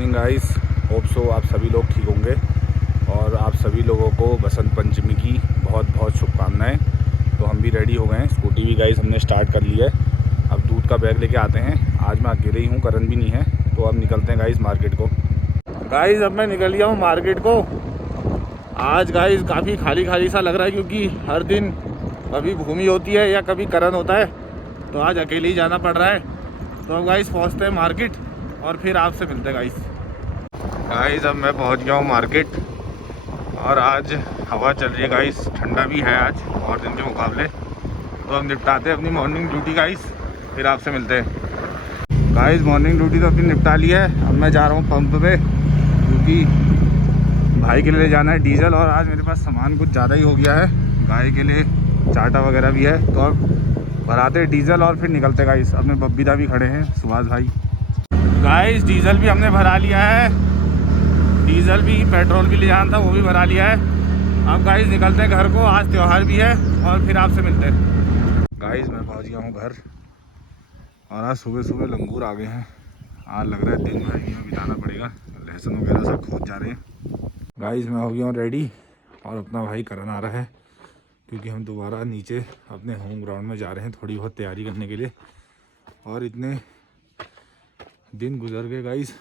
Morning guys, hope so आप सभी लोग ठीक होंगे और आप सभी लोगों को बसंत पंचमी की बहुत बहुत शुभकामनाएं। तो हम भी रेडी हो गए हैं, स्कूटी भी गाइस हमने स्टार्ट कर लिया है। अब दूध का बैग लेके आते हैं। आज मैं अकेले ही हूँ, करण भी नहीं है, तो अब निकलते हैं गाइस मार्केट को। गाइस अब मैं निकल गया हूँ मार्केट को। आज गाइस काफ़ी खाली खाली सा लग रहा है क्योंकि हर दिन कभी भूमि होती है या कभी करण होता है, तो आज अकेले ही जाना पड़ रहा है। तो अब गाइस पहुँचते हैं मार्केट और फिर आपसे मिलते हैं गाइस अब मैं पहुंच गया हूँ मार्केट और आज हवा चल रही है गाइस, ठंडा भी है आज और दिन के मुकाबले। तो हम निपटाते हैं अपनी मॉर्निंग ड्यूटी गाइस, फिर आपसे मिलते हैं। गाइस मॉर्निंग ड्यूटी तो अपनी निपटा ली है। अब मैं जा रहा हूँ पंप पे क्योंकि भाई के लिए जाना है डीजल, और आज मेरे पास सामान कुछ ज़्यादा ही हो गया है। गाय के लिए चाटा वगैरह भी है, तो अब भराते डीजल और फिर निकलते गाइस। अपने बब्बीदा भी खड़े हैं, सुभाष भाई। गाइस डीजल भी हमने भरा लिया है, डीजल भी पेट्रोल भी ले जाना था वो भी भरा लिया है। अब गाइस निकलते हैं घर को, आज त्यौहार भी है और फिर आपसे मिलते हैं। गाइस मैं पहुंच गया हूं घर और आज सुबह सुबह लंगूर आ गए हैं। आज लग रहा है दिन भर में बिताना पड़ेगा, लहसुन वगैरह सब खोद जा रहे हैं। गाइस मैं हो गया हूँ रेडी और अपना भाई करण आ रहा है क्योंकि हम दोबारा नीचे अपने होम ग्राउंड में जा रहे हैं थोड़ी बहुत तैयारी करने के लिए। और इतने दिन गुजर गए गाइस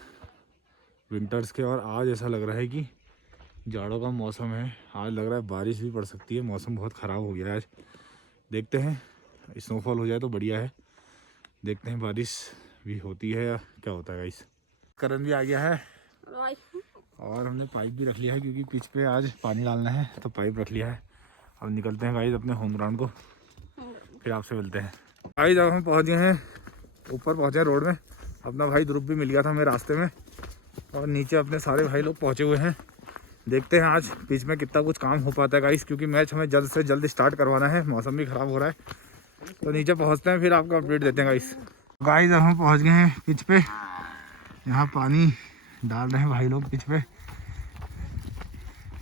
विंटर्स के, और आज ऐसा लग रहा है कि जाड़ों का मौसम है। आज लग रहा है बारिश भी पड़ सकती है, मौसम बहुत ख़राब हो गया है आज। देखते हैं, स्नोफॉल हो जाए तो बढ़िया है, देखते हैं बारिश भी होती है या क्या होता है गाइस। करण भी आ गया है और हमने पाइप भी रख लिया है क्योंकि पिच पे आज पानी डालना है, तो पाइप रख लिया है। अब निकलते हैं गाइस अपने होम ग्राउंड को, फिर आपसे मिलते हैं। गाइस अब हम पहुँच गए हैं, ऊपर पहुँचे रोड में। अपना भाई ध्रुव भी मिल गया था मेरे रास्ते में, और नीचे अपने सारे भाई लोग पहुंचे हुए हैं। देखते हैं आज बीच में कितना कुछ काम हो पाता है गाइस, क्योंकि मैच हमें जल्द से जल्द स्टार्ट करवाना है, मौसम भी ख़राब हो रहा है। तो नीचे पहुंचते हैं, फिर आपको अपडेट देते हैं गाइस अब हम पहुंच गए हैं पिच पे। यहाँ पानी डाल रहे हैं भाई लोग पिच पे,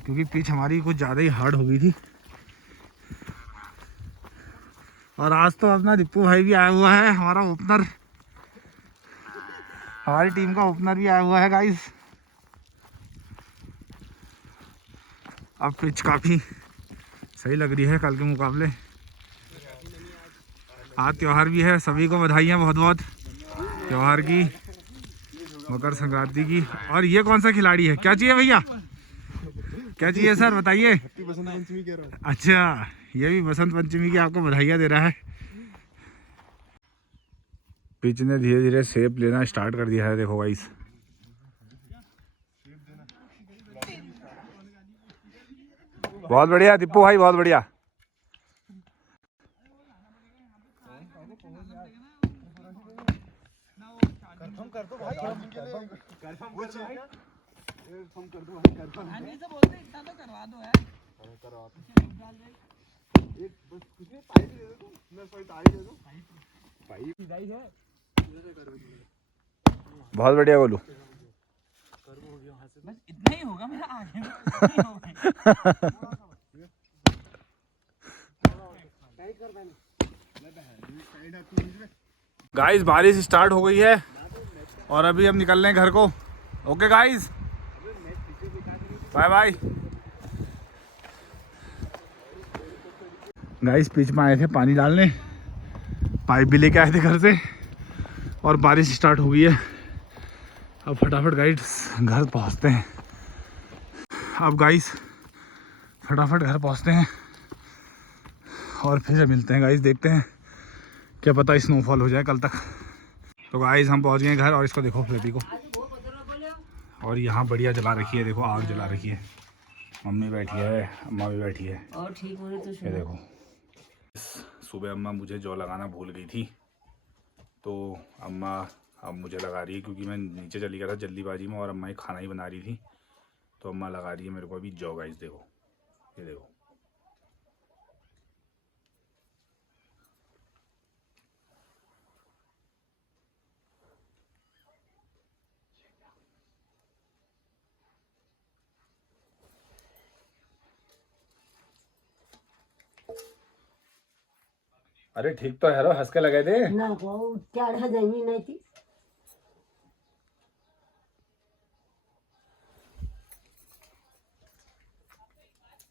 क्योंकि पिच हमारी कुछ ज़्यादा ही हार्ड हो गई थी। और आज तो अपना दीपू भाई भी आया हुआ है, हमारा ओपनर, हमारी टीम का ओपनर भी आया हुआ है गाइस। अब पिच काफ़ी सही लग रही है कल के मुकाबले। आज त्यौहार भी है, सभी को बधाइयाँ बहुत बहुत त्यौहार की, मकर संक्रांति की। और ये कौन सा खिलाड़ी है, क्या चाहिए भैया, क्या चाहिए सर बताइए। अच्छा, ये भी बसंत पंचमी की आपको बधाइयाँ दे रहा है। पिच ने धीरे धीरे शेप लेना स्टार्ट कर दिया है, देखो गाइस। बहुत बढ़िया दीपू भाई, बहुत बढ़िया। बहुत बढ़िया बोलू, इतना ही होगा मेरा आगे गाइस बारिश स्टार्ट हो गई है और अभी हम निकल रहे हैं घर को। Okay guys, bye bye. Guys pitch में आए थे पानी डालने, पाइप भी लेके आए थे घर से, और बारिश स्टार्ट हो गई है। अब फटाफट गाइस घर पहुंचते हैं। अब गाइस फटाफट घर पहुंचते हैं और फिर से मिलते हैं गाइस। देखते हैं, क्या पता स्नोफॉल हो जाए कल तक। तो गाइस हम पहुंच गए घर, और इसको देखो बेबी को, और यहाँ बढ़िया जला रखी है, देखो आग जला रखी है। मम्मी बैठी है, अम्मा भी बैठी है, और ठीक हो रही तो ये देखो। सुबह अम्मा मुझे जौ लगाना भूल गई थी, तो अम्मा अब मुझे लगा रही है, क्योंकि मैं नीचे चली गया था जल्दीबाजी में और अम्मा ही खाना ही बना रही थी, तो अम्मा लगा रही है मेरे को अभी जौ। गाइस देखो, ये देखो। अरे ठीक तो है रो, हंस के लगे थे ना, क्या जमीन नहीं थी।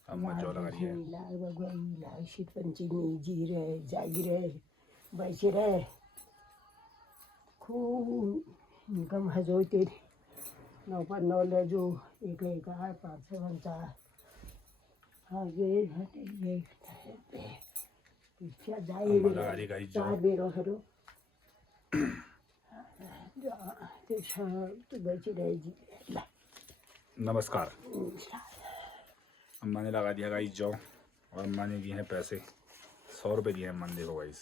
अम्मा जो लगा रही है। शीत पंचमी जी रहे जागी रहे बच रहे खूब इनकम हजोते नौ पर नौ ले जो एक एक आठ 550 आगे हटे ये पीछे जाए चार बेरों हरो तो बच रहे जी। नमस्कार। अम्मा ने लगा दिया गाइस जौ और अम्मा ने दिए हैं पैसे 100 रुपये दिए हैं अम्मा ने। देखो गाइस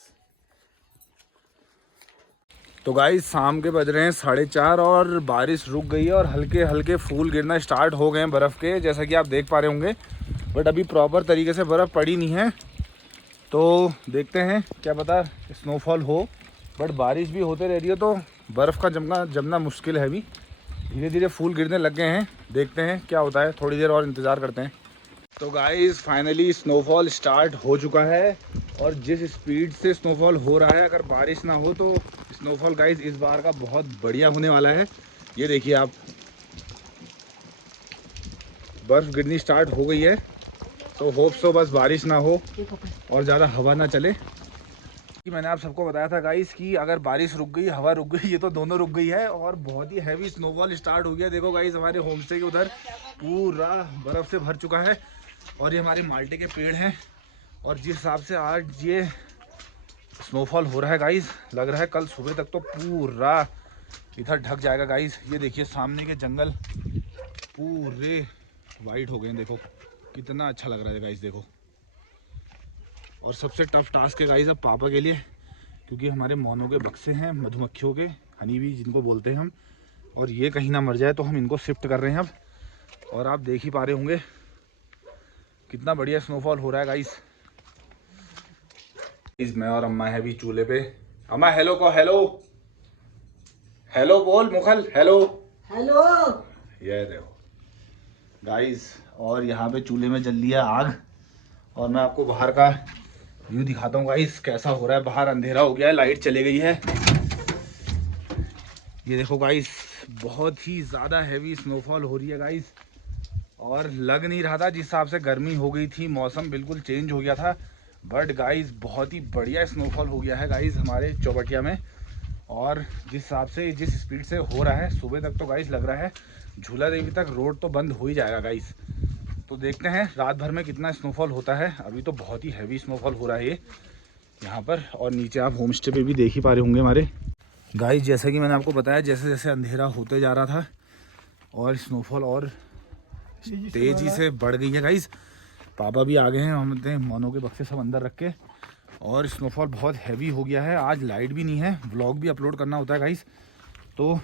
तो गाइस शाम के बज रहे हैं 4:30 और बारिश रुक गई है और हल्के हल्के फूल गिरना स्टार्ट हो गए हैं बर्फ़ के, जैसा कि आप देख पा रहे होंगे। बट अभी प्रॉपर तरीके से बर्फ़ पड़ी नहीं है, तो देखते हैं क्या पता स्नोफॉल हो। बट बारिश भी होते रह रही है तो बर्फ़ का जमना मुश्किल है। अभी धीरे धीरे फूल गिरने लग गए हैं, देखते हैं क्या होता है, थोड़ी देर और इंतज़ार करते हैं। तो गाइस फाइनली स्नोफॉल स्टार्ट हो चुका है और जिस स्पीड से स्नोफॉल हो रहा है, अगर बारिश ना हो तो स्नोफॉल गाइस इस बार का बहुत बढ़िया होने वाला है। ये देखिए आप, बर्फ़ गिरनी स्टार्ट हो गई है, तो होप सो बस बारिश ना हो और ज़्यादा हवा ना चले। मैंने आप सबको बताया था गाइस कि अगर बारिश रुक गई, हवा रुक गई, ये तो दोनों रुक गई है और बहुत ही हैवी स्नोफॉल स्टार्ट हो गया। देखो गाइस हमारे होम स्टे के उधर पूरा बर्फ़ से भर चुका है और ये हमारे माल्टे के पेड़ हैं। और जिस हिसाब से आज ये स्नोफॉल हो रहा है गाइस, लग रहा है कल सुबह तक तो पूरा इधर ढक जाएगा गाइस। ये देखिए सामने के जंगल पूरे वाइट हो गए हैं, देखो कितना अच्छा लग रहा है गाइस। देखो, और सबसे टफ टास्क है गाइस अब पापा के लिए, क्योंकि हमारे मोनों के बक्से हैं, मधुमक्खियों के, हनी बी जिनको बोलते हैं हम, और ये कहीं ना मर जाए तो हम इनको शिफ्ट कर रहे हैं अब। और आप देख ही पा रहे होंगे कितना बढ़िया स्नोफॉल हो रहा है गाइस। मैं और अम्मा है अभी चूल्हे पे। अम्मा हेलो को, हेलो हेलो बोल मुखल, हेलो हेलो। ये देखो गाइस, और यहाँ पे चूल्हे में जल लिया आग और मैं आपको बाहर का व्यू दिखाता हूँ गाइस कैसा हो रहा है। बाहर अंधेरा हो गया है, लाइट चली गई है। ये देखो गाइस बहुत ही ज़्यादा हैवी स्नोफॉल हो रही है गाइस, और लग नहीं रहा था जिस हिसाब से गर्मी हो गई थी, मौसम बिल्कुल चेंज हो गया था। बट गाइस बहुत ही बढ़िया स्नोफॉल हो गया है गाइस हमारे चौबटिया में, और जिस हिसाब से जिस स्पीड से हो रहा है सुबह तक तो गाइस लग रहा है झूला देवी तक रोड तो बंद हो ही जाएगा गाइस। तो देखते हैं रात भर में कितना स्नोफॉल होता है। अभी तो बहुत ही हैवी स्नोफॉल हो रहा है ये यहाँ पर, और नीचे आप होम स्टे पे भी देख ही पा रहे होंगे हमारे गाइस। जैसा कि मैंने आपको बताया, जैसे जैसे अंधेरा होते जा रहा था और स्नोफॉल और तेजी से बढ़ गई है गाइस। पापा भी आ गए हैं, हम मोनों के बक्से सब अंदर रख के, और स्नोफॉल बहुत हैवी हो गया है। आज लाइट भी नहीं है, व्लॉग भी अपलोड करना होता है गाइस, तो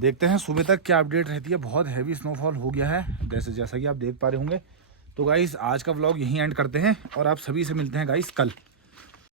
देखते हैं सुबह तक क्या अपडेट रहती है। बहुत हैवी स्नोफॉल हो गया है जैसा कि आप देख पा रहे होंगे। तो गाइस आज का व्लॉग यहीं एंड करते हैं और आप सभी से मिलते हैं गाइस कल।